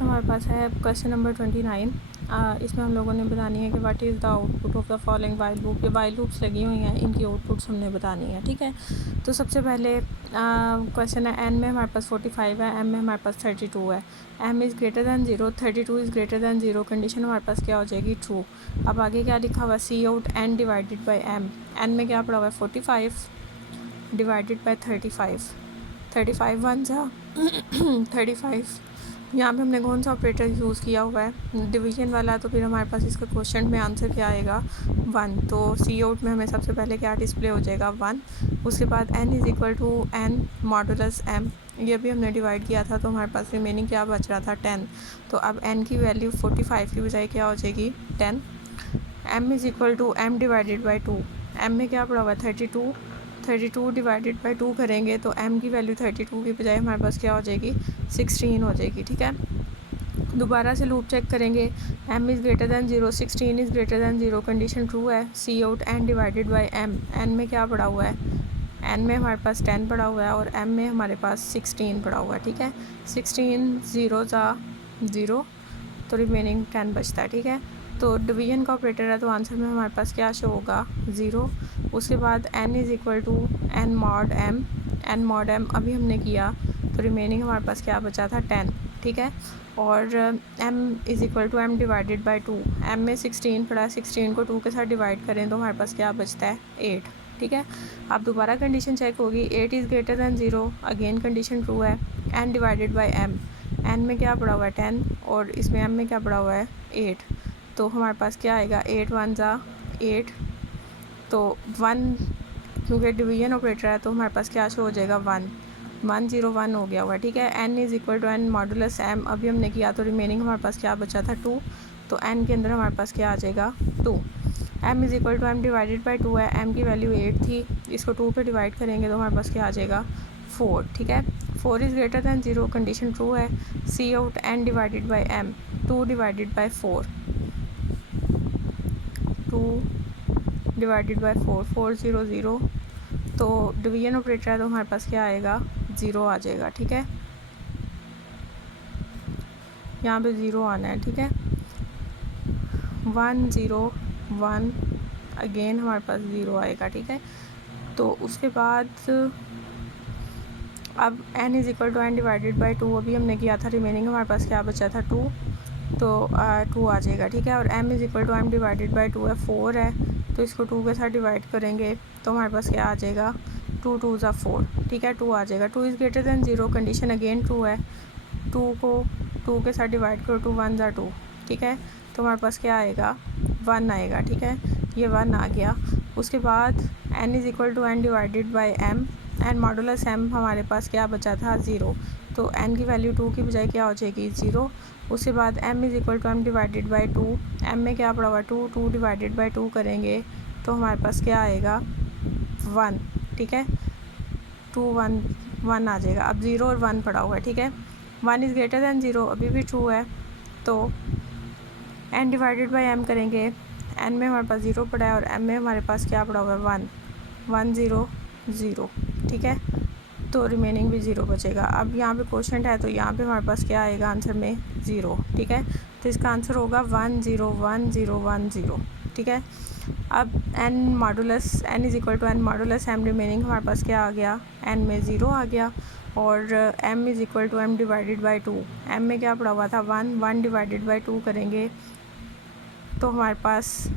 Next हमारे पास है question number 29। इसमें हम लोगों ने बतानी है कि what is the output of the following while loop. ये वाइल लूप्स लगी हुई हैं, इनकी आउटपुट्स हमने बतानी है। ठीक है, तो सबसे पहले क्वेश्चन है एन में हमारे पास 45 है, एम में हमारे पास 32 है। M is greater than 0, 32 is greater than 0, condition हमारे पास क्या हो जाएगी, ट्रू। अब आगे क्या लिखा हुआ है, सी out N divided by M. N में क्या पड़ा हुआ है, 45 डिवाइडेड बाई 35। 35 वन सा 35। यहाँ पे हमने कौन सा ऑपरेटर यूज़ किया हुआ है, डिवीजन वाला। तो फिर हमारे पास इसका क्वेश्चन में आंसर क्या आएगा, 1। तो सी आउट में हमें सबसे पहले क्या डिस्प्ले हो जाएगा, 1। उसके बाद n is equal to n modulus m, ये भी हमने डिवाइड किया था, तो हमारे पास रिमेनिंग क्या बच रहा था, 10। तो अब n की वैल्यू 45 की बजाय क्या हो जाएगी, 10। m is equal to m divided by 2। m में क्या पड़ा हुआ है, 32। 32 डिवाइडेड बाई 2 करेंगे तो m की वैल्यू 32 की बजाय हमारे पास क्या हो जाएगी, 16 हो जाएगी। ठीक है, दोबारा से लूप चेक करेंगे, m is greater than 0, 16 is greater than 0, condition true है। सी out n divided by m, n में क्या पड़ा हुआ है, n में हमारे पास 10 पड़ा हुआ है और m में हमारे पास 16 पड़ा हुआ है। ठीक है, 16 0 ज़ा 0, तो रिमेनिंग 10 बचता है। ठीक है, तो डिवीजन का ऑपरेटर है, तो आंसर में हमारे पास क्या शो होगा, 0। उसके बाद n is equal to n mod m, n mod m अभी हमने किया, तो रिमेनिंग हमारे पास क्या बचा था, 10। ठीक है, और m is equal to m divided by 2। m में 16 पड़ा है, 16 को 2 के साथ डिवाइड करें तो हमारे पास क्या बचता है, 8। ठीक है, अब दोबारा कंडीशन चेक होगी, 8 is greater than 0, again condition true है। n divided by m, n में क्या पड़ा हुआ है, 10, और इसमें m में क्या पड़ा हुआ है, 8। तो हमारे पास क्या आएगा, 8 1 ज़ा 8, तो 1 क्योंकि डिवीजन ऑपरेटर है तो हमारे पास क्या शो हो जाएगा, 1 1 0 1 हो गया हुआ है। ठीक है, n is equal to n modulus m अभी हमने किया, तो रिमेनिंग हमारे पास क्या बचा था, 2। तो n के अंदर हमारे पास क्या आ जाएगा, 2। m is equal to m divided by 2 है, m की वैल्यू 8 थी, इसको 2 पे डिवाइड करेंगे तो हमारे पास क्या आ जाएगा, 4। ठीक है, 4 is greater than 0, condition true है। सी out n divided by m, 2 divided by 4, 2 divided by 4, 4 0 0, तो डिवीजन ऑपरेटर है तो हमारे पास क्या आएगा, 0 आ जाएगा। ठीक है, यहाँ पे 0 आना है। ठीक है, 1 0 1, अगेन हमारे पास 0 आएगा। ठीक है, तो उसके बाद अब n is equal to n divided by 2 अभी हमने किया था, रिमेनिंग हमारे पास क्या बचा था, 2, तो 2 आ जाएगा। ठीक है, और m is equal to m divided by 2 है, 4 है, तो इसको 2 के साथ डिवाइड करेंगे तो हमारे पास क्या आ जाएगा, 2 2 ज़ा 4। ठीक है, 2 आ जाएगा। 2 is greater than 0, condition again true है। 2 को 2 के साथ डिवाइड करो, 2 1 ज़ा 2। ठीक है, तो हमारे पास क्या आएगा, 1 आएगा। ठीक है, ये 1 आ गया। उसके बाद n is equal to n divided by m, n modulus m हमारे पास क्या बचा था, 0, तो n की वैल्यू 2 की बजाय क्या हो जाएगी, 0। उसके बाद m is equal to m divided by 2, m में क्या पड़ा हुआ, 2, 2 डिवाइडेड बाई 2 करेंगे तो हमारे पास क्या आएगा, 1। ठीक है, 2 1 1 आ जाएगा। अब 0 और 1 पड़ा हुआ है। ठीक है, 1 इज़ ग्रेटर दैन 0 अभी भी ट्रू है, तो n डिवाइडेड बाई m करेंगे, n में हमारे पास 0 पड़ा है और m में हमारे पास क्या पड़ा हुआ है, 1 1 0 0। ठीक है, तो रिमेनिंग भी 0 बचेगा। अब यहाँ पे क्वेश्चन है तो यहाँ पे हमारे पास क्या आएगा आंसर में, 0। ठीक है, तो इसका आंसर होगा 1 0 1 0 1 0। ठीक है, अब n modulus n is equal to n modulus m, remaining हमारे पास क्या आ गया, n में 0 आ गया, और m is equal to m divided by 2, m में क्या पड़ा हुआ था, 1 1 डिवाइडेड बाई 2 करेंगे तो हमारे पास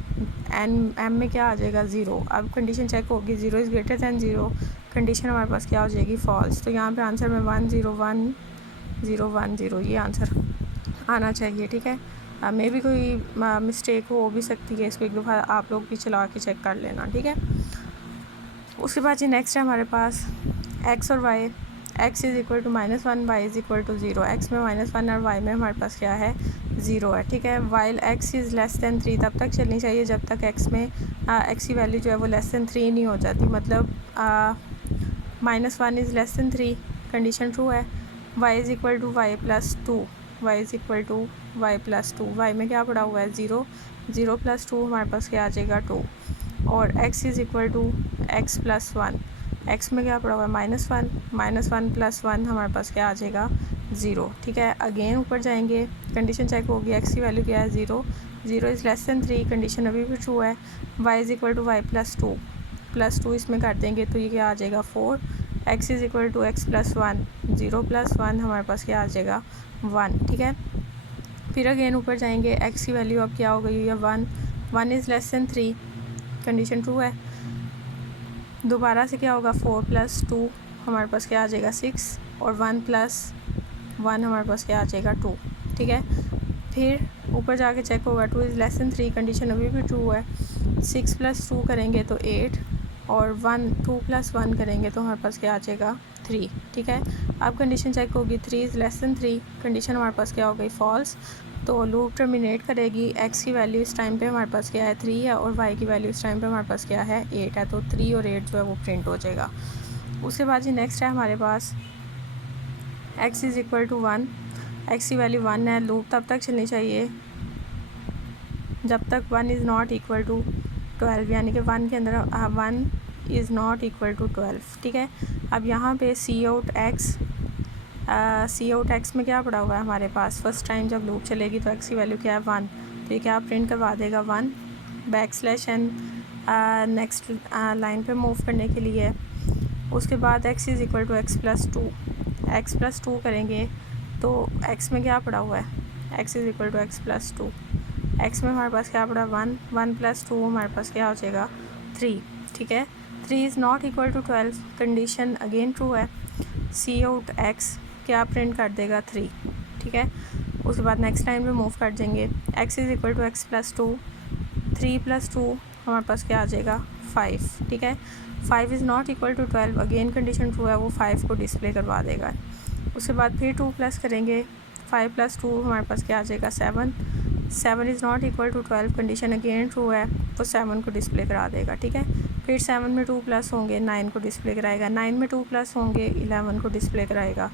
m में क्या आ जाएगा, 0। अब कंडीशन चेक होगी, 0 इज़ ग्रेटर दैन 0, कंडीशन हमारे पास क्या हो जाएगी, फॉल्स। तो यहाँ पे आंसर में 1 0 1 0 1 0 ये आंसर आना चाहिए। ठीक है, मे भी कोई मिस्टेक हो भी सकती है, इसको एक दफ़ा आप लोग भी चला के चेक कर लेना। ठीक है, उसके बाद जी नेक्स्ट है हमारे पास x और y। x is equal to -1, y is equal to 0। x में -1 और y में हमारे पास क्या है, 0 है। ठीक है, while x is less than 3 तब तक चलनी चाहिए जब तक x में x की वैल्यू जो है वो लेस दैन 3 नहीं हो जाती, मतलब -1 is less than 3, condition true है। y is equal to y plus 2, y is equal to y plus 2, y में क्या पड़ा हुआ है, 0 0 प्लस 2 हमारे पास क्या आ जाएगा, 2, और x is equal to x plus 1, x में क्या पड़ा हुआ है, -1 -1 प्लस 1 हमारे पास क्या आ जाएगा, ज़ीरो, ठीक है। अगेन ऊपर जाएंगे, कंडीशन चेक होगी, एक्स की वैल्यू क्या है 0, 0 इज़ लेस दैन 3, कंडीशन अभी भी ट्रू है। y is equal to y plus two इसमें कर देंगे तो ये क्या आ जाएगा 4, x is equal to x plus 1, 0 plus 1 हमारे पास क्या आ जाएगा 1, ठीक है। फिर अगेन ऊपर जाएंगे, x की वैल्यू अब क्या हो गई है 1, 1 is less than 3, condition true है। दोबारा से क्या होगा 4 प्लस 2 हमारे पास क्या आ जाएगा 6, और 1 प्लस 1 हमारे पास क्या आ जाएगा 2, ठीक है। फिर ऊपर जाके चेक होगा 2 इज़ लेस दैन 3, कंडीशन अभी भी ट्रू है। 6 प्लस 2 करेंगे तो 8, और 2 प्लस 1 करेंगे तो हमारे पास क्या आ जाएगा 3, ठीक है। अब कंडीशन चेक होगी 3 इज़ लेस दैन 3, कंडीशन हमारे पास क्या हो गई फॉल्स, तो लूप टर्मिनेट करेगी। x की वैल्यू इस टाइम पे हमारे पास क्या है 3 है, और y की वैल्यू इस टाइम पे हमारे पास क्या है 8 है, तो 3 और 8 जो है वो प्रिंट हो जाएगा। उसके बाद जी नेक्स्ट है हमारे पास x is equal to 1, x की वैल्यू 1 है। लूप तब तक चलनी चाहिए जब तक 1 इज़ नॉट इक्वल टू 12, यानी कि 1 के अंदर 1 इज़ नॉट इक्वल टू 12, ठीक है। अब यहाँ पे सी आउट एक्स में क्या पड़ा हुआ है हमारे पास, फर्स्ट टाइम जब लूप चलेगी तो एक्स की वैल्यू क्या है 1, तो ये क्या प्रिंट करवा देगा 1, बैकस्लैश n नेक्स्ट लाइन पे मूव करने के लिए। उसके बाद x is equal to x plus two करेंगे तो x में क्या पड़ा हुआ है, x is equal to x plus 2, x में हमारे पास क्या पड़ा 1, 1 प्लस 2 हमारे पास क्या हो जाएगा 3, ठीक है। 3 is not equal to 12, condition again true है। सी आउट एक्स क्या प्रिंट कर देगा 3, ठीक है। उसके बाद नेक्स्ट लाइन पे मूव कर देंगे, x is equal to x plus 2, 3 plus 2 हमारे पास क्या आ जाएगा 5, ठीक है। 5 is not equal to 12, again condition true है, वो 5 को डिस्प्ले करवा देगा। उसके बाद फिर 2 प्लस करेंगे, 5 प्लस 2 हमारे पास क्या आ जाएगा 7, 7 is not equal to 12, condition again true है, तो 7 को डिस्प्ले करा देगा, ठीक है। फिर 7 में 2 प्लस होंगे 9 को डिस्प्ले कराएगा, 9 में 2 प्लस होंगे 11 को डिस्प्ले कराएगा,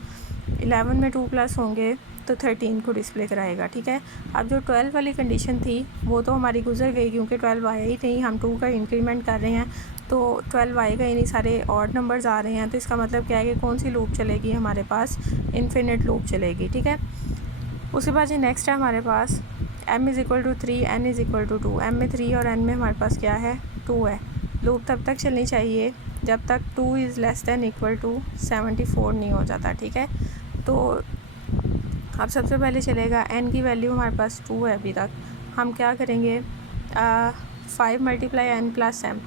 11 में 2 प्लस होंगे तो 13 को डिस्प्ले कराएगा, ठीक है। अब जो 12 वाली कंडीशन थी वो तो हमारी गुजर गई, क्योंकि 12 आया ही नहीं, हम 2 का इंक्रीमेंट कर रहे हैं तो 12 आएगा ही नहीं, सारे ऑड नंबर्स आ रहे हैं, तो इसका मतलब क्या है कि कौन सी लूप चलेगी हमारे पास, इन्फिनिट लूप चलेगी, ठीक है। उसके बाद ये नेक्स्ट है हमारे पास m is equal to 3, n is equal to 2, m में 3 और n में हमारे पास क्या है 2 है। लूप तब तक चलनी चाहिए जब तक 2 is less than equal to 74 नहीं हो जाता, ठीक है। तो अब सबसे पहले चलेगा n की वैल्यू हमारे पास 2 है अभी तक, हम क्या करेंगे 5 multiply n plus m,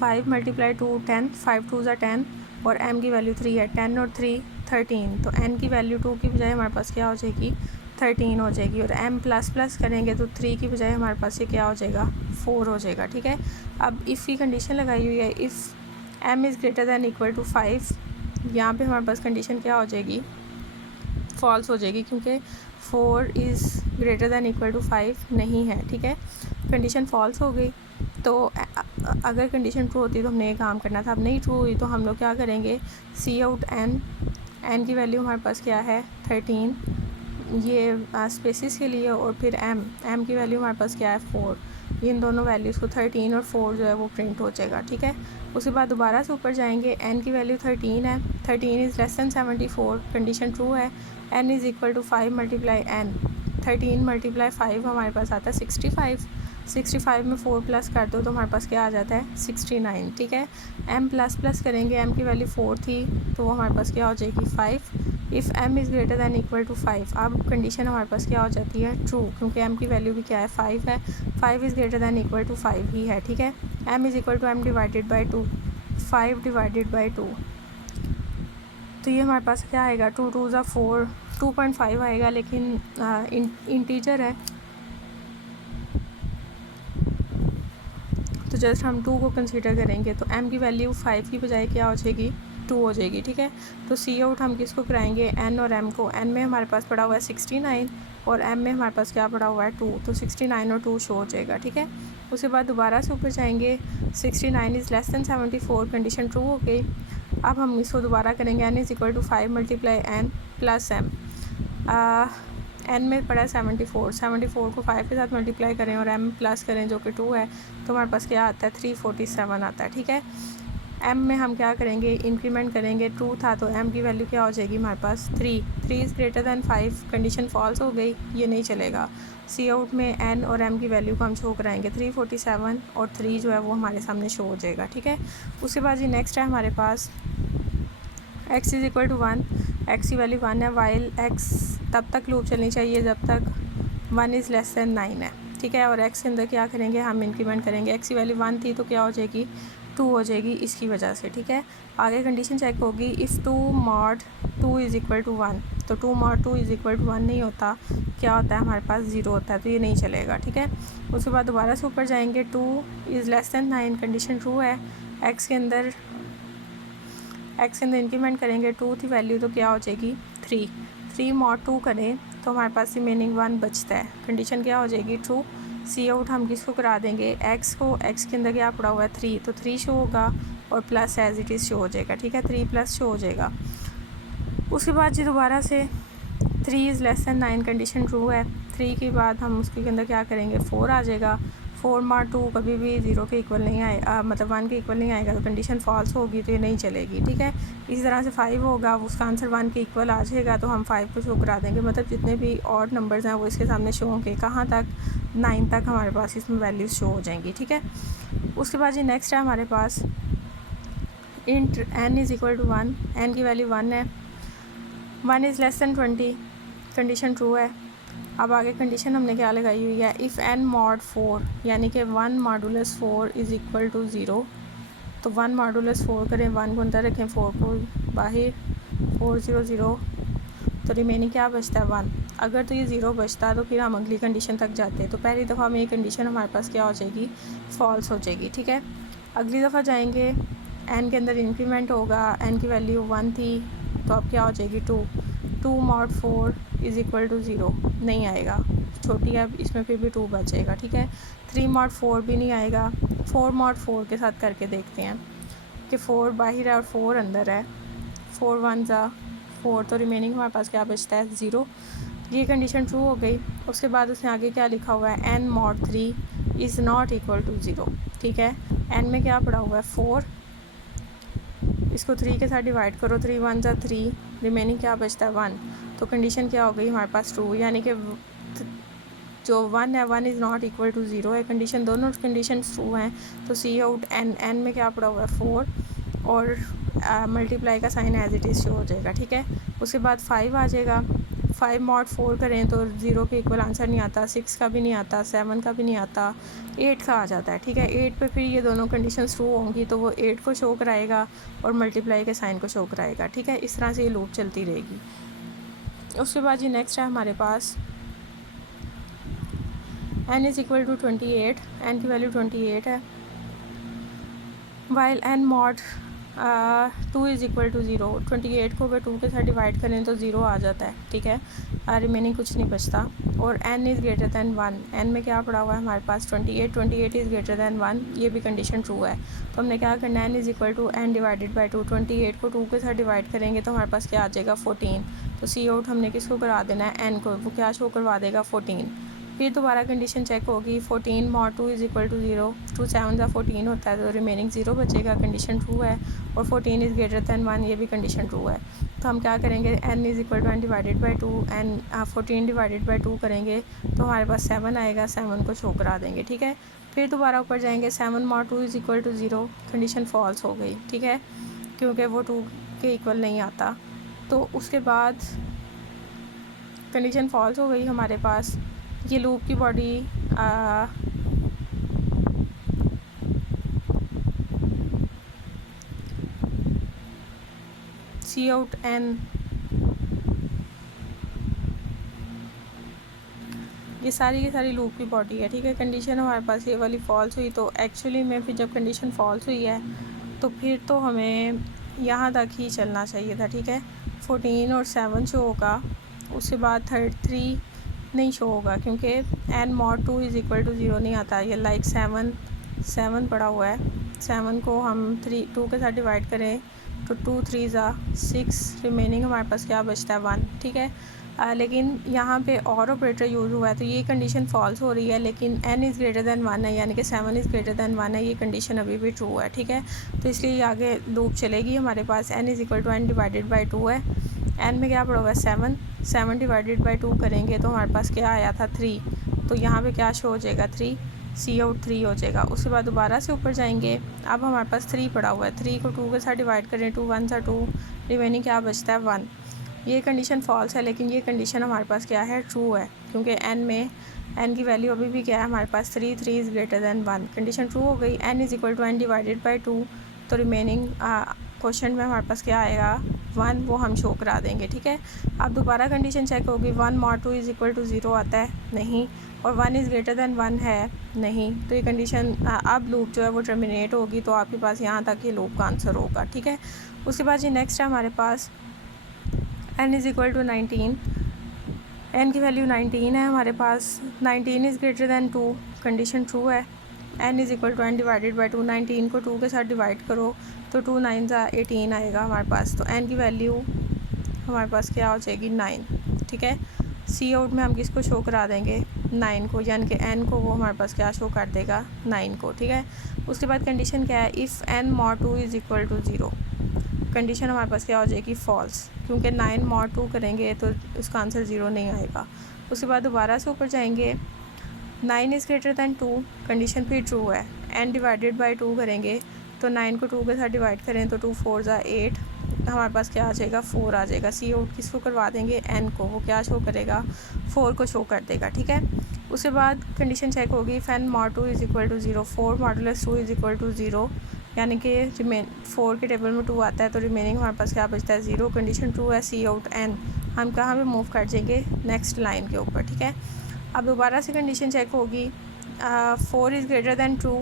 5 multiply 2 10, 5 2 ज़ा 10, और m की वैल्यू 3 है, 10 और 3 13, तो n की वैल्यू 2 की बजाय हमारे पास क्या हो जाएगी 13 हो जाएगी, और m प्लस प्लस करेंगे तो 3 की बजाय हमारे पास ये क्या हो जाएगा 4 हो जाएगा, ठीक है। अब इफ़ की कंडीशन लगाई हुई है, if m is greater than equal to 5, यहाँ पे हमारे पास कंडीशन क्या हो जाएगी फॉल्स हो जाएगी, क्योंकि 4 is greater than equal to 5 नहीं है, ठीक है। कंडीशन फॉल्स हो गई, तो अगर कंडीशन ट्रू होती तो हमने ये काम करना था, अब नहीं ट्रू हुई तो हम लोग क्या करेंगे सी आउट n की वैल्यू हमारे पास क्या है 13, ये स्पेसिस के लिए, और फिर m की वैल्यू हमारे पास क्या है 4, इन दोनों वैल्यूज़ को 13 और 4 जो है वो प्रिंट हो जाएगा, ठीक है। उसके बाद दोबारा से ऊपर जाएंगे, n की वैल्यू 13 है, 13 is less than 74, condition true है। n is equal to 5 multiply n, 13 multiply 5 हमारे पास आता है 65, 65 में 4 प्लस कर दो तो हमारे पास क्या आ जाता है 69, ठीक है। m प्लस प्लस करेंगे, m की वैल्यू 4 थी तो हमारे पास क्या हो जाएगी 5, if m is greater than equal to 5, अब कंडीशन हमारे पास क्या हो जाती है ट्रू, क्योंकि m की वैल्यू भी क्या है 5 है, 5 is greater than equal to 5 ही है, ठीक है। m is equal to m divided by 2, 5 divided by 2, तो ये हमारे पास क्या आएगा 2 2 ज़ा 4, 2.5 आएगा, लेकिन इंटीजर है तो जस्ट हम 2 को कंसीडर करेंगे, तो m की वैल्यू 5 की बजाय क्या हो जाएगी 2 हो जाएगी, ठीक है। तो सी आउट हम किसको कराएंगे n और m को, n में हमारे पास पड़ा हुआ है 69 और m में हमारे पास क्या पड़ा हुआ है 2, तो 69 और 2 शो हो जाएगा, ठीक है। उसके बाद दोबारा से ऊपर जाएंगे, 69 is less than 74, condition true हो गई। अब हम इसको दोबारा करेंगे, n is equal to 5 multiply n plus m, n में पड़ा है 74, 74 को 5 के साथ मल्टीप्लाई करें और m प्लस करें जो कि 2 है, तो हमारे पास क्या आता है 347 आता है, ठीक है। m में हम क्या करेंगे, इंक्रीमेंट करेंगे, ट्रू था तो m की वैल्यू क्या हो जाएगी हमारे पास 3 is greater than 5, condition false हो गई, ये नहीं चलेगा। सी आउट में n और m की वैल्यू को हम शो कराएंगे 347 और 3 जो है वो हमारे सामने शो हो जाएगा, ठीक है। उसके बाद जी नेक्स्ट है हमारे पास x is equal to 1, x की वैल्यू 1 है, वाइल x तब तक लूप चलनी चाहिए जब तक 1 इज़ लेस दैन 9 है, ठीक है। और x के अंदर क्या करेंगे, हम इंक्रीमेंट करेंगे, x की वैल्यू 1 थी तो क्या हो जाएगी 2 हो जाएगी इसकी वजह से, ठीक है। आगे कंडीशन चेक होगी, if 2 mod 2 is equal to 1, तो 2 mod 2 इज़ इक्वल टू 1 नहीं होता, क्या होता है हमारे पास 0 होता है, तो ये नहीं चलेगा, ठीक है। उसके बाद दोबारा से ऊपर जाएंगे, 2 is less then 9, condition true है, x के अंदर इंक्रीमेंट करेंगे, 2 थी वैल्यू तो क्या हो जाएगी 3 mod 2 करें तो हमारे पास रिमेनिंग 1 बचता है, कंडीशन क्या हो जाएगी ट्रू। सी आउट हम किसको करा देंगे, x को, x के अंदर क्या पड़ा हुआ है 3, तो 3 शो होगा और plus as it is show हो जाएगा, ठीक है, 3 प्लस शो हो जाएगा। उसके बाद जी दोबारा से 3 is less then 9, condition true है, 3 के बाद हम उसके अंदर क्या करेंगे 4 आ जाएगा, 4 mod 2 कभी भी 0 के इक्वल नहीं आए, मतलब 1 के इक्वल नहीं आएगा, तो कंडीशन फॉल्स होगी तो ये नहीं चलेगी, ठीक है। इसी तरह से 5 होगा, उसका आंसर 1 के इक्वल आ जाएगा तो हम 5 को शो करा देंगे, मतलब जितने भी ऑड नंबर्स हैं वो इसके सामने शो होंगे, कहाँ तक 9 तक हमारे पास इसमें वैल्यूज़ शो हो जाएंगी, ठीक है। उसके बाद जी नेक्स्ट है हमारे पास int n is equal to 1, n की वैल्यू 1 है, 1 is less than 20, condition true है। अब आगे कंडीशन हमने क्या लगाई हुई है, इफ़ n mod 4 यानी कि 1 मॉडुलस 4 इज़ इक्वल टू 0, तो 1 मॉडुलस 4 करें, 1 को अंदर रखें, 4 को बाहर, 4 0 0, तो रिमेनिंग क्या बचता है 1। अगर तो ये 0 बचता तो फिर हम अगली कंडीशन तक जाते, तो पहली दफ़ा में ये कंडीशन हमारे पास क्या हो जाएगी फॉल्स हो जाएगी, ठीक है। अगली दफ़ा जाएंगे, n के अंदर इंक्रीमेंट होगा, n की वैल्यू 1 थी तो अब क्या हो जाएगी 2 mod 4 इज़ इक्वल टू 0 नहीं आएगा, छोटी है इसमें फिर भी 2 बचेगा, ठीक है। 3 mod 4 भी नहीं आएगा, 4 mod 4 के साथ करके देखते हैं कि 4 बाहर है और 4 अंदर है, 4 1 ज़ा 4, तो रिमेनिंग हमारे पास क्या बचता है 0, ये कंडीशन ट्रू हो गई। उसके बाद उसने आगे क्या लिखा हुआ है, n mod 3 is not equal to 0, ठीक है। n में क्या पड़ा हुआ है 4, इसको 3 के साथ डिवाइड करो, 3 1 ज़ा 3, रिमेनिंग क्या बचता है 1, तो कंडीशन क्या हो गई हमारे पास ट्रू, यानी कि जो 1 है 1 इज़ नॉट इक्वल टू 0 है, कंडीशन दोनों कंडीशन ट्रू हैं, तो सी आउट n में क्या पड़ा हुआ है 4 और मल्टीप्लाई का sign as it is show हो जाएगा, ठीक है। उसके बाद 5 आ जाएगा, 5 mod 4 करें तो 0 के इक्वल आंसर नहीं आता, 6 का भी नहीं आता, 7 का भी नहीं आता, 8 का आ जाता है, ठीक है। 8 पे फिर ये दोनों कंडीशन ट्रू होंगी तो वो 8 को शो कराएगा और मल्टीप्लाई के साइन को शो कराएगा, ठीक है। इस तरह से ये लूप चलती रहेगी। उसके बाद ये नेक्स्ट है हमारे पास n is equal to 28, n की वैल्यू 28 है, while n mod 2 is equal to 0, 28 को अगर 2 के साथ डिवाइड करें तो 0 आ जाता है, ठीक है, रिमेनिंग कुछ नहीं बचता। और n is greater than 1, n में क्या पड़ा हुआ है हमारे पास 28 इज़ ग्रेटर दैन 1, ये भी कंडीशन ट्रू है, तो हमने क्या करना है n is equal to n divided by 2, 28 को 2 के साथ डिवाइड करेंगे तो हमारे पास क्या आ जाएगा 14, तो सी आउट हमने किसको करा देना है n को, वो क्या शो करवा देगा 14। फिर दोबारा कंडीशन चेक होगी, 14 mod 2 इज़ इक्वल टू 0, 2 7 ज़ा 14 होता है तो रिमेनिंग 0 बचेगा, कंडीशन ट्रू है। और 14 इज़ ग्रेटर दैन 1, ये भी कंडीशन ट्रू है, तो हम क्या करेंगे n is equal to n divided by 2, n 14 divided by 2 करेंगे तो हमारे पास 7 आएगा, 7 को शो करा देंगे, ठीक है। फिर दोबारा ऊपर जाएंगे, 7 mod 2 is equal to 0, condition false हो गई, ठीक है, क्योंकि वो 2 के इक्वल नहीं आता, तो उसके बाद कंडीशन फॉल्स हो गई हमारे पास। ये लूप की बॉडी सी आउट n, ये सारी की सारी लूप की बॉडी है, ठीक है। कंडीशन हमारे पास ये वाली फॉल्स हुई, तो एक्चुअली में फिर जब कंडीशन फॉल्स हुई है तो फिर तो हमें यहाँ तक ही चलना चाहिए था, ठीक है। 14 और 7 शो होगा, उसके बाद 33 नहीं शो होगा क्योंकि n mod 2 is equal to 0 नहीं आता, ये लाइक 7 पड़ा हुआ है, 7 को हम 2 के साथ डिवाइड करें तो 2 3 ज़ा 6, रिमेनिंग हमारे पास क्या बचता है 1, ठीक है। लेकिन यहाँ पे और ऑपरेटर यूज़ हुआ है तो ये कंडीशन फॉल्स हो रही है, लेकिन n इज़ ग्रेटर दैन 1 है, यानी कि 7 इज़ ग्रेटर दैन 1 है, ये कंडीशन अभी भी ट्रू है, ठीक है। तो इसलिए आगे लूप चलेगी। हमारे पास n is equal to n divided by 2 है। n में क्या पड़ा हुआ है 7 डिवाइडेड बाई 2 करेंगे तो हमारे पास क्या आया था 3, तो यहाँ पे क्या शो हो जाएगा 3, सी आउट 3 हो जाएगा। उसके बाद दोबारा से ऊपर जाएंगे। अब हमारे पास 3 पड़ा हुआ है, 3 को 2 के साथ डिवाइड करें, 2 1 सा 2, रिमेनिंग क्या बचता है 1। ये कंडीशन फॉल्स है, लेकिन ये कंडीशन हमारे पास क्या है ट्रू है, क्योंकि n में n की वैल्यू अभी भी क्या है हमारे पास 3 is greater than 1, condition true हो गई। n is equal to n divided by 2, तो रिमेनिंग क्वेश्चन में हमारे पास क्या आएगा 1, वो हम शो करा देंगे, ठीक है। अब दोबारा कंडीशन चेक होगी, 1 mod 2 इज़ इक्वल टू 0 आता है नहीं, और 1 इज़ ग्रेटर दैन 1 है नहीं, तो ये कंडीशन अब लूप जो है वो टर्मिनेट होगी, तो आपके पास यहाँ तक ये लूप का आंसर होगा, ठीक है। उसके बाद जी नेक्स्ट है हमारे पास n is equal to 19, n की वैल्यू 19 है हमारे पास, 19 is greater than 2, condition true है। n is equal to n divided by 2, 19 को 2 के साथ डिवाइड करो तो 2 9 18 आएगा हमारे पास, तो n की वैल्यू हमारे पास क्या हो जाएगी 9, ठीक है। सी आउट में हम किसको शो करा देंगे 9 को, यानी कि n को वो हमारे पास क्या शो कर देगा 9 को, ठीक है। उसके बाद कंडीशन क्या है, if n mod 2 is equal to 0, condition हमारे पास क्या हो जाएगी फॉल्स, क्योंकि 9 mod 2 करेंगे तो उसका आंसर 0 नहीं आएगा। उसके बाद दोबारा से ऊपर जाएंगे, 9 इज़ ग्रेटर दैन 2, कंडीशन फिर ट्रू है। n डिवाइडेड बाई 2 करेंगे तो 9 को 2 के साथ डिवाइड करें तो 2 4 ज़ा 8, हमारे पास क्या आ जाएगा 4 आ जाएगा। सी आउट किसको करवा देंगे n को, वो क्या शो करेगा 4 को शो कर देगा, ठीक है। उसके बाद कंडीशन चेक होगी, if n mod 2 is equal to 0, 4 modulus 2 is equal to 0, यानी कि 4 के टेबल में 2 आता है, तो रिमेनिंग हमारे पास क्या बचता है 0, कंडीशन ट्रू है। सी आउट n हम कहाँ पे मूव कर जाएंगे नेक्स्ट लाइन के ऊपर, ठीक है। अब दोबारा से कंडीशन चेक होगी, 4 is greater than 2,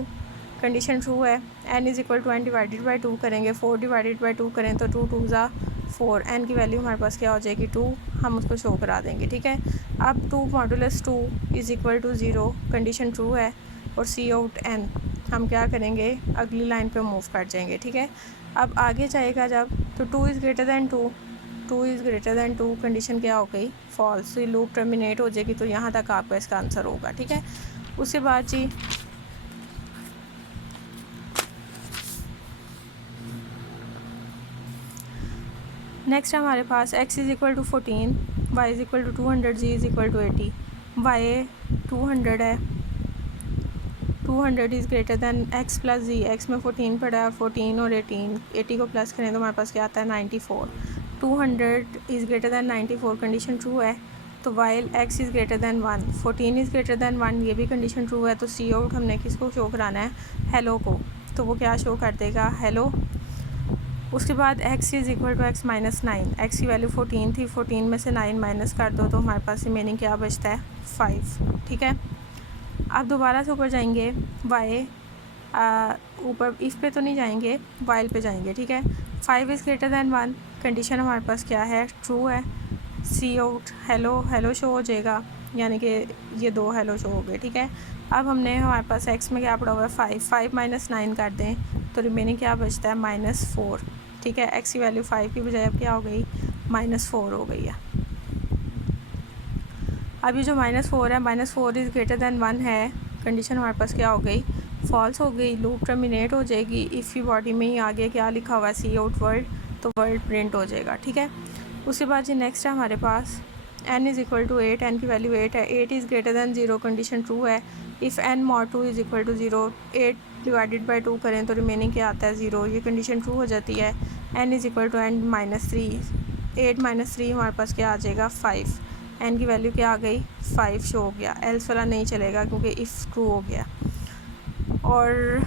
condition true है। n is equal to n divided by 2 करेंगे, 4 डिवाइडेड बाई 2 करें तो 2 2 ज़ा 4, n की वैल्यू हमारे पास क्या हो जाएगी 2, हम उसको शो करा देंगे, ठीक है। अब 2 modulus 2 is equal to 0, condition true है, और सी आउट n हम क्या करेंगे अगली लाइन पे मूव कर जाएंगे, ठीक है। अब आगे जाएगा जब, तो 2 is greater than 2, 2 is greater than 2, condition क्या हो गई फॉल्स, तो लूप टर्मिनेट हो जाएगी, तो यहाँ तक आपका इसका आंसर होगा, ठीक है। उसके बाद जी नेक्स्ट हमारे पास x is equal to 14, y is equal to 200, z is equal to 80, y 200 है, 200 is greater than x plus z, x में 14 पड़ा है, 14 और 18, 80 को प्लस करें तो हमारे पास क्या आता है 94, 200 is greater then 94, condition true है। तो while x is greater than 1, 14 is greater than 1, ये भी कंडीशन ट्रू है, तो सी आउट हमने किसको शो कराना है हेलो को, तो वो क्या शो कर देगा हेलो। उसके बाद x is equal to x minus 9, x की वैल्यू 14 थी, 14 में से 9 माइनस कर दो तो हमारे पास रिमेनिंग क्या बचता है 5, ठीक है। अब दोबारा से ऊपर जाएंगे, y ऊपर इफ़ पे तो नहीं जाएंगे, वाइल पे जाएंगे, ठीक है। 5 इज़ ग्रेटर दैन 1, कंडीशन हमारे पास क्या है ट्रू है। सी आउट हेलो, हेलो शो हो जाएगा, यानी कि ये 2 हेलो शो हो गए, ठीक है। अब हमने हमारे पास x में क्या पड़ा हुआ है 5, 5 माइनस 9 कर दें तो रिमेनिंग क्या बचता है -4, ठीक है। x की वैल्यू 5 की बजाय अब क्या हो गई -4 हो गई है। अब ये जो -4 है, -4 इज़ ग्रेटर दैन 1 है, कंडीशन हमारे पास क्या हो गई फॉल्स हो गई, लूप टर्मिनेट हो जाएगी। इफ़ की बॉडी में ही आगे क्या लिखा हुआ है सी आउट वर्ल्ड, तो वर्ल्ड प्रिंट हो जाएगा, ठीक है। उसके बाद जी नेक्स्ट है हमारे पास n is equal to 8, n की वैल्यू 8 है, 8 is greater than 0, condition true है। If n mod 2 is equal to 0, 8 divided by 2 करें तो रिमेनिंग क्या आता है 0, ये कंडीशन ट्रू हो जाती है। n is equal to n minus 3, 8 minus 3 हमारे पास क्या आ जाएगा 5, n की वैल्यू क्या आ गई 5 शो हो गया, एल्स वाला नहीं चलेगा क्योंकि इफ़ ट्रू हो गया। और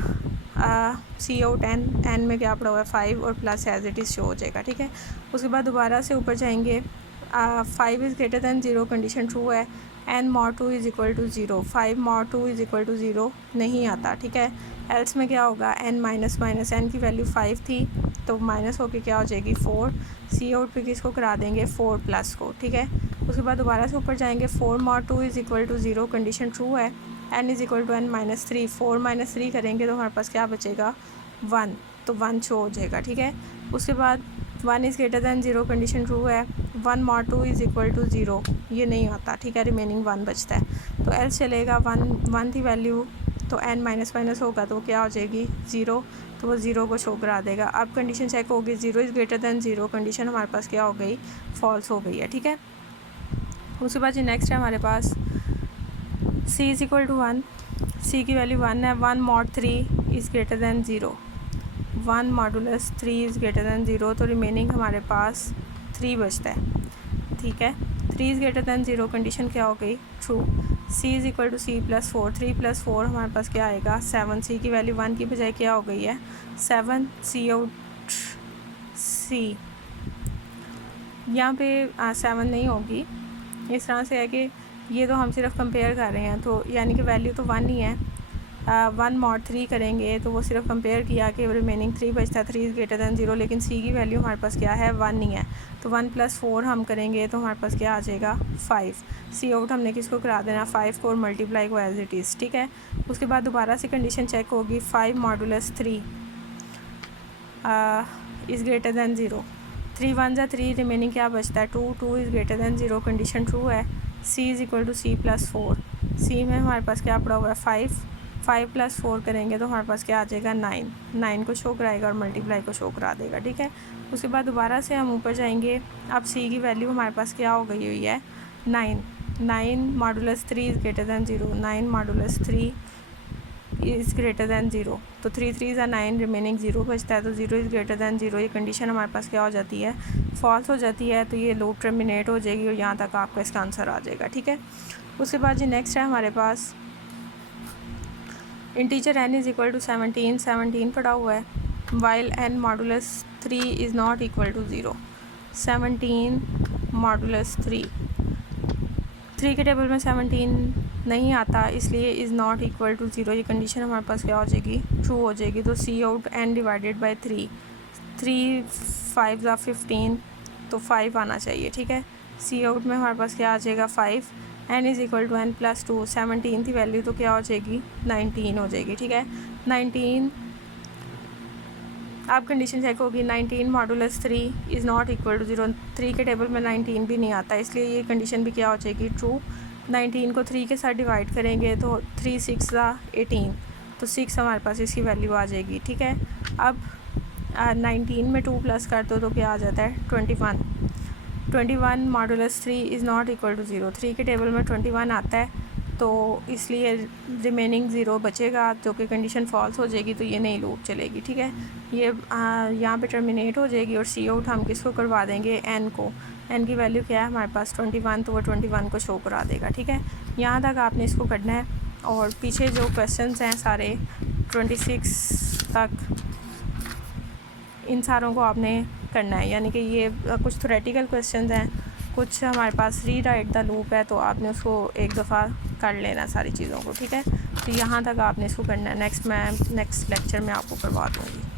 सी आउट n में क्या पड़ा हुआ है 5 और plus as it is show हो जाएगा, ठीक है। उसके बाद दोबारा से ऊपर जाएंगे, 5 is greater than 0, condition true है। n mod 2 is equal to 0, 5 mod 2 is equal to 0 नहीं आता, ठीक है। एल्स में क्या होगा n माइनस माइनस, n की वैल्यू 5 थी तो माइनस होके क्या हो जाएगी 4, सी आउट पे किसको करा देंगे 4 प्लस को, ठीक है। उसके बाद दोबारा से ऊपर जाएंगे, 4 mod 2 is equal to 0, condition true है। n is equal to n minus 3, 4 minus 3 करेंगे तो हमारे पास क्या बचेगा 1, तो 1 शो हो जाएगा, ठीक है। उसके बाद 1 is greater than 0, condition true है। 1 mod 2 इज़ इक्वल टू 0, ये नहीं आता, ठीक है, रिमेनिंग 1 बचता है। तो एल्स चलेगा, 1 थी वैल्यू, तो n माइनस माइनस होगा तो क्या हो जाएगी 0, तो वो 0 को शो करा देगा। अब कंडीशन चेक होगी, 0 इज़ ग्रेटर दैन 0, कंडीशन हमारे पास क्या हो गई, फॉल्स हो गई है, ठीक है। उसके बाद जी नेक्स्ट है हमारे पास c is equal to 1, c की वैल्यू 1 है, 1 mod 3 is greater than 0, 1 modulus 3 is greater than 0, तो रिमेनिंग हमारे पास 3 बचता है, ठीक है। 3 इज़ ग्रेटर दैन 0, कंडीशन क्या हो गई, true. c is equal to c plus 4, 3 plus 4 हमारे पास क्या आएगा 7, c की वैल्यू 1 की बजाय क्या हो गई है 7, c आउट c, यहाँ पे 7 नहीं होगी, इस तरह से है कि ये तो हम सिर्फ कंपेयर कर रहे हैं, तो यानी कि वैल्यू तो 1 ही है। 1 mod 3 करेंगे तो वो सिर्फ कंपेयर किया कि रिमेनिंग 3 बचता है, 3 इज़ ग्रेटर दैन 0, लेकिन c की वैल्यू हमारे पास क्या है 1 नहीं है, तो 1 प्लस 4 हम करेंगे तो हमारे पास क्या आ जाएगा 5, c आउट हमने किसको करा देना 5 को, और मल्टीप्लाई को एज इट इज़, ठीक है। उसके बाद दोबारा से कंडीशन चेक होगी, 5 मॉडुलस 3 इज़ ग्रेटर दैन 0, 3 1 ज़ा 3, रिमेनिंग क्या बचता है 2, 2 is greater than 0, condition true है। c is equal to c plus 4, c में हमारे पास क्या पड़ा हुआ है 5 प्लस 4 करेंगे तो हमारे पास क्या आ जाएगा 9 को शो कराएगा और मल्टीप्लाई को शो करा देगा, ठीक है। उसके बाद दोबारा से हम ऊपर जाएंगे, अब c की वैल्यू हमारे पास क्या हो गई हुई है 9 modulus 3 is greater than 0, 9 modulus 3 is greater than 0, तो 3 3 ज़ा 9, रिमेनिंग 0 बचता है, तो 0 इज़ ग्रेटर दैन 0, ये कंडीशन हमारे पास क्या हो जाती है फॉल्स हो जाती है, तो ये लूप टर्मिनेट हो जाएगी और यहाँ तक आपका इसका आंसर आ जाएगा, ठीक है। उसके बाद जी नेक्स्ट है हमारे पास integer n is equal to 17 पड़ा हुआ है, while n modulus 3 is not equal to 0, 17 modulus 3 के टेबल में 17 नहीं आता, इसलिए इज़ नॉट इक्वल टू 0, ये कंडीशन हमारे पास क्या हो जाएगी ट्रू हो जाएगी। तो c out n divided by 3, 3 5 ज़ा 15, तो 5 आना चाहिए, ठीक है। c आउट में हमारे पास क्या आ जाएगा 5, n is equal to n plus 2, 17 थी वैल्यू तो क्या हो जाएगी 19 हो जाएगी, ठीक है। 19 अब कंडीशन चेक होगी, 19 modulus 3 is not equal to 0, 3 के टेबल में 19 भी नहीं आता, इसलिए ये कंडीशन भी क्या हो जाएगी ट्रू। 19 को 3 के साथ डिवाइड करेंगे तो 3 6 ज़ा 18, तो 6 हमारे पास इसकी वैल्यू आ जाएगी, ठीक है। अब 19 में 2 प्लस कर दो तो क्या आ जाता है 21 modulus 3 is not equal to 0, 3 के टेबल में 21 आता है, तो इसलिए रिमेनिंग 0 बचेगा, जो कि कंडीशन फॉल्स हो जाएगी, तो ये नहीं लूप चलेगी, ठीक है। ये यहाँ पे टर्मिनेट हो जाएगी और c आउट हम किसको करवा देंगे n को, n की वैल्यू क्या है हमारे पास 21, तो वो 21 को शो करा देगा, ठीक है। यहाँ तक आपने इसको करना है, और पीछे जो क्वेश्चंस हैं सारे 26 तक, इन सारों को आपने करना है, यानी कि ये कुछ थ्योरेटिकल क्वेश्चंस हैं, कुछ हमारे पास री राइट द लूप है, तो आपने उसको एक दफ़ा कर लेना सारी चीज़ों को, ठीक है। तो यहाँ तक आपने इसको करना है, नेक्स्ट लेक्चर में आपको करवा दूँगी।